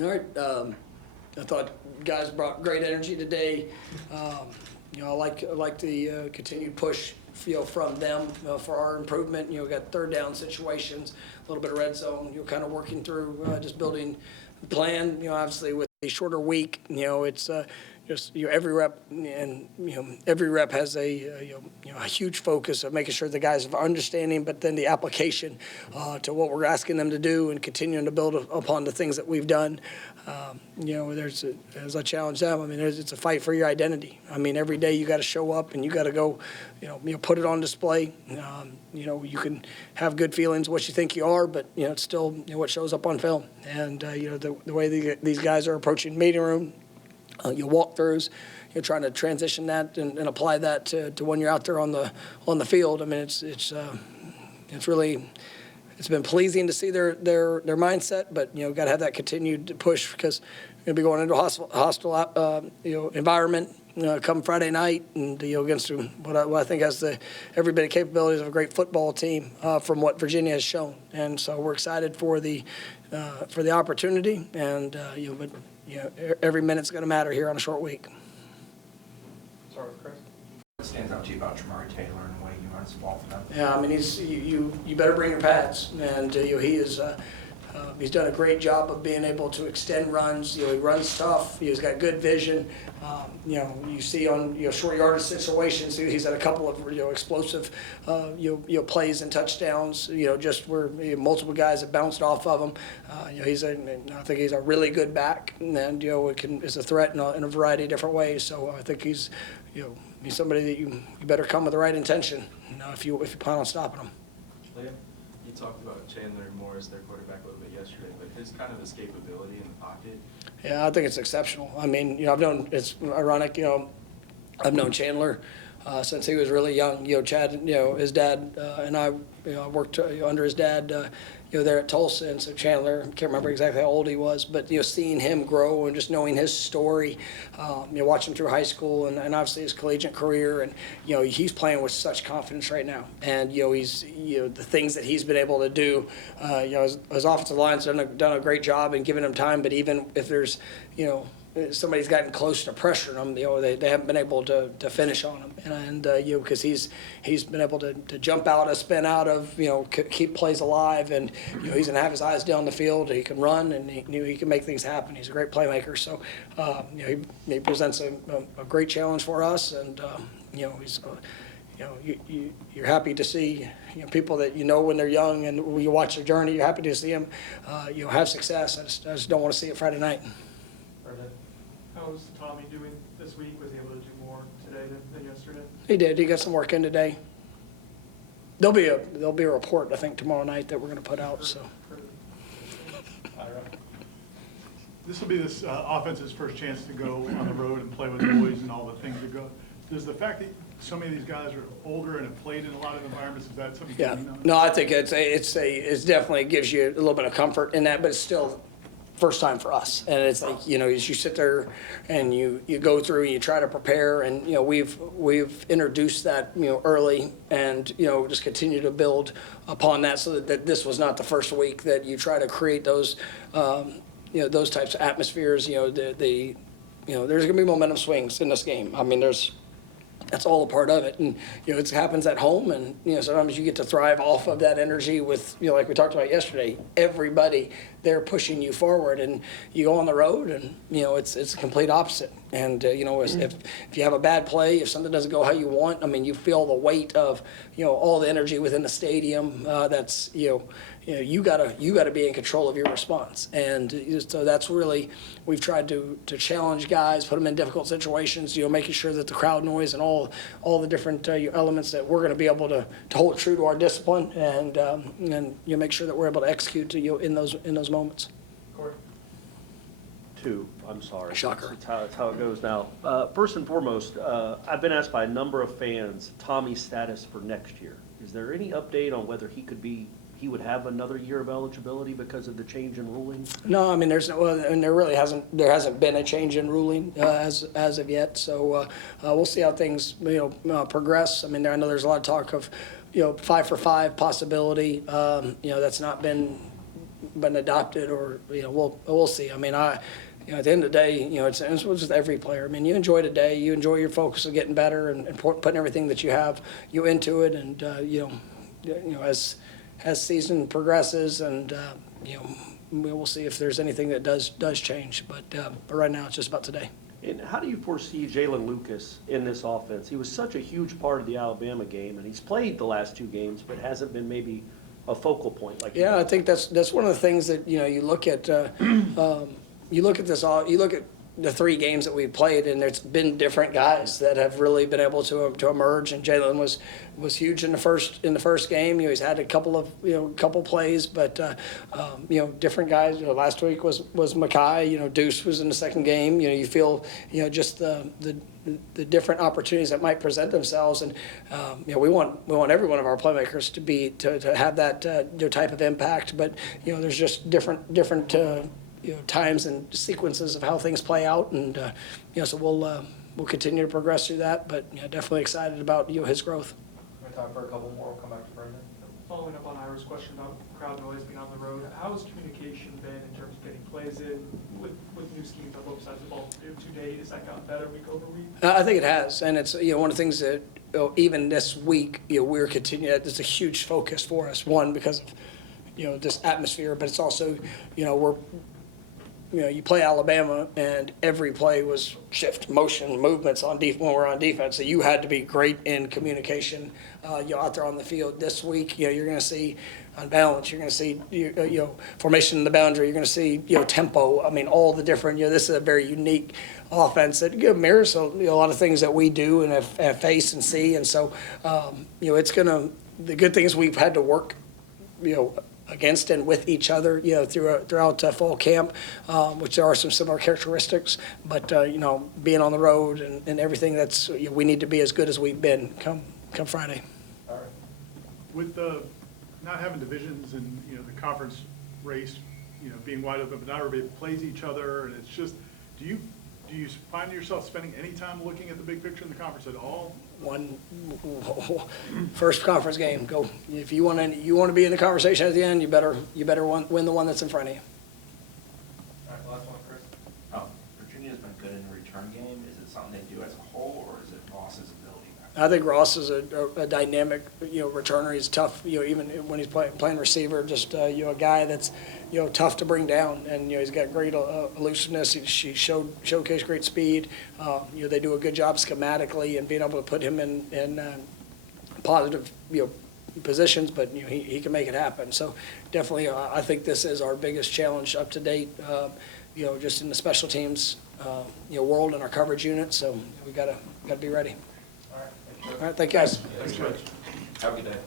All right. I thought guys brought great energy today. I like the continued push, from them for our improvement. We got third down situations, a little bit of red zone. Kind of working through just building plan. Obviously with a shorter week, it's just every rep, and every rep has a huge focus of making sure the guys are understanding, but then the application to what we're asking them to do and continuing to build upon the things that we've done. As I challenge them, it's a fight for your identity. Every day you got to show up and you got to go, put it on display. You can have good feelings what you think you are, but it's still what shows up on film. And the way these guys are approaching meeting room. Your walkthroughs, you're trying to transition that and apply that to when you're out there on the field. It's really been pleasing to see their mindset, but got to have that continued push because we're going to be going into a hostile environment come Friday night, and against what I think has every bit of capabilities of a great football team from what Virginia has shown, and so we're excited for the opportunity, and every minute's going to matter here on a short week. Start with Chris. What stands out to you about Jamari Taylor and the way he runs the ball for them? Yeah, he's you better bring your pads, and he is. He's done a great job of being able to extend runs. He runs tough. He's got good vision. You see on short yardage situations, he's had a couple of explosive plays and touchdowns. Just where multiple guys have bounced off of him. I think he's a really good back, and is a threat in a variety of different ways. So I think he's somebody that you better come with the right intention. If you plan on stopping him. Liam, you talked about Chandler Moore as their quarterback a little bit yesterday, but his kind of escapability in the pocket. Yeah, I think it's exceptional. It's ironic, I've known Chandler since he was really young. Chad, his dad and I, worked under his dad, there at Tulsa. And so Chandler, I can't remember exactly how old he was, but, seeing him grow and just knowing his story, watching him through high school and obviously his collegiate career. And, he's playing with such confidence right now. And, he's, the things that he's been able to do, his offensive line's done a great job in giving him time. But even if there's, somebody's gotten close to pressuring him, they haven't been able to finish on him, and because he's been able to jump out, spin out of, keep plays alive, and he's gonna have his eyes down the field. He can run, and he can make things happen. He's a great playmaker, so he presents a great challenge for us, and he's. You're happy to see people that when they're young and when you watch their journey. You're happy to see them have success. I just don't want to see it Friday night. How's Tommy doing this week? Was he able to do more today than yesterday? He did. He got some work in today. There'll be a report, I think, tomorrow night that we're going to put out. So. This will be this offense's first chance to go on the road and play with the boys and all the things that go. Does the fact that so many of these guys are older and have played in a lot of environments, is that something? Yeah. No, I think it's definitely gives you a little bit of comfort in that, but it's still first time for us. And it's like, as you sit there and you go through and you try to prepare, and we've introduced that early, and just continue to build upon that, so that this was not the first week that you try to create those those types of atmospheres. There's going to be momentum swings in this game. That's all a part of it, and it happens at home, and sometimes you get to thrive off of that energy with like we talked about yesterday. Everybody they're pushing you forward, and you go on the road, and it's a complete opposite. And if you have a bad play, if something doesn't go how you want, you feel the weight of all the energy within the stadium. That's you gotta be in control of your response, and so that's really we've tried to challenge guys, put them in difficult situations. Making sure that the crowd noise and all the different elements that we're going to be able to hold true to our discipline, and make sure that we're able to execute in those moments. Corey? Two, I'm sorry. Shocker. That's how it goes now. First and foremost, I've been asked by a number of fans Tommy's status for next year. Is there any update on whether he would have another year of eligibility because of the change in ruling? No, there's no, and there really hasn't been a change in ruling as of yet. So we'll see how things progress. I know there's a lot of talk of 5 for 5 possibility. That's not been been adopted, or, you know, we'll see. I mean, you know, at the end of the day, you know, it's with every player. I mean, you enjoy today, you enjoy your focus of getting better and putting everything that you have into it, and you know, as season progresses, and you know, we'll see if there's anything that does change. But right now, it's just about today. And how do you foresee Jalen Lucas in this offense? He was such a huge part of the Alabama game, and he's played the last 2 games, but hasn't been maybe a focal point like. Yeah, I think that's one of the things that, you know, you look at you look at the 3 games that we've played, and there's been different guys that have really been able to emerge. And Jalen was huge in the first game. You know, he's had a couple of plays, but you know, different guys. You know, last week was Makai. You know, Deuce was in the second game. You know, you feel, you know, just the different opportunities that might present themselves, and you know, we want every one of our playmakers to have that you know, type of impact. But you know, there's just different you know, times and sequences of how things play out, and you know, so we'll continue to progress through that. But you know, definitely excited about, you know, his growth. We're time for a couple more. We'll come back to Brendan. Following up on Ira's question about crowd noise being on the road, how has communication been in terms of getting plays in with new schemes on both sides of the ball? To date, has that gotten better week over week? I think it has, and it's, you know, one of the things that, you know, even this week, you know, we're continuing. It's a huge focus for us. One, because of, you know, this atmosphere, but it's also, you know, you know, you play Alabama, and every play was shift, motion, movements when we're on defense. So you had to be great in communication, you know, out there on the field. This week, you know, you're going to see on balance, you're going to see, you know, formation in the boundary. You're going to see, you know, tempo. I mean, all the different, you know, this is a very unique offense that, you know, mirrors, you know, a lot of things that we do and have faced and see. And so, you know, it's going to, the good thing is we've had to work, you know, against and with each other, you know, throughout fall camp, which there are some similar characteristics. But you know, being on the road and everything, that's, you know, we need to be as good as we've been come Friday. All right. With the not having divisions and, you know, the conference race, you know, being wide open, but not everybody plays each other, and it's just, do you find yourself spending any time looking at the big picture in the conference at all? First conference game, go. If you want to be in the conversation at the end, you better win the one that's in front of you. All right, last one, Chris. Virginia's been good in the return game. Is it something they do as a whole, or is it Ross's ability? I think Ross is a dynamic, you know, returner. He's tough, you know, even when he's playing receiver, just, you know, a guy that's, you know, tough to bring down. And, you know, he's got great elusiveness. He showcased great speed. You know, they do a good job schematically and being able to put him in positive, you know, positions, but, you know, he can make it happen. So definitely, I think this is our biggest challenge up to date, you know, just in the special teams, you know, world and our coverage unit. So we gotta be ready. All right. Thank you. All right, thank you guys. Thanks, Coach. Have a good day.